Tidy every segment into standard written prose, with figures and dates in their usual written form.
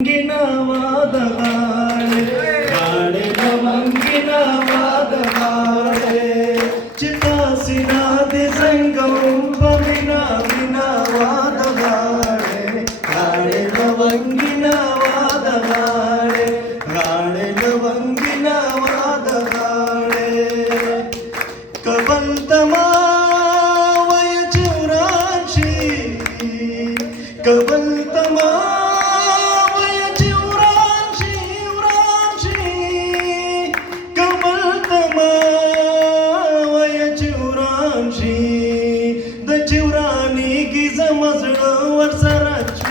लवंगिना वादगाळे गाणे लवंगिना वादगाळे चितासिना दिसंगम पविना विना वादगाळे गाणे लवंगिना वादगाळे गाणे लवंगिना वादगाळे कबलतमा वय चिवराची कबलतमा चिवरानी की समजणं वर्षराची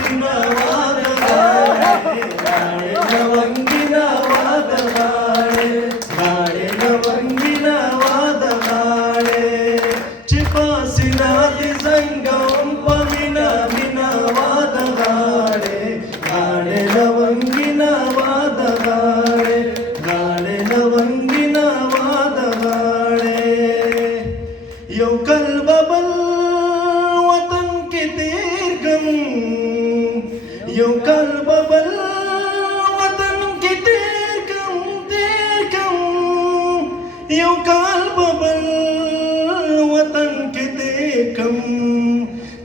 गाणे लवंगिना वादगाळे गाणे लवंगिना वादगाळे चिपासिना दिसंगम पविना विना वादगाळे गाणे लवंगिना वादगाळे गाणे लवंगिना वादगाळे यो कलबबल यो कलबबल वतन की तेरकम यो कलबबल वतन की तेरकम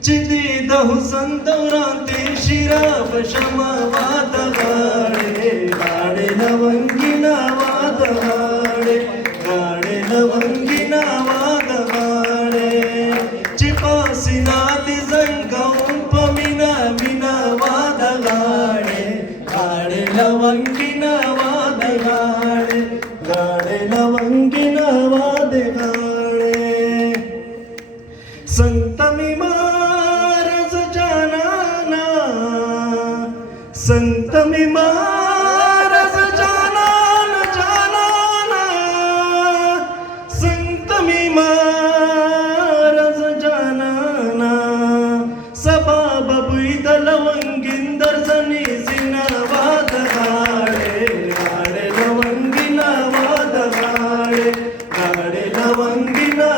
चिदी दहु संतोरांते शिराब शमा वादगाळे गाणे लवंगिना वादगाळे गाणे लवंगिना वादगाळे चिपासिना दिसंगम पविना विना वादगाळे गाणे लवंगिना वादगाळे गाणे लवंगिना वादगाळे संतमी महाराज जानाना संतमी महाराज जानाना जानाना संतमी महाराज जानाना सभा बबुईत लवंगिन दर्शनी सिना वादगाळे गाणे लवंगिना वादगाळे गाणे लवंगिना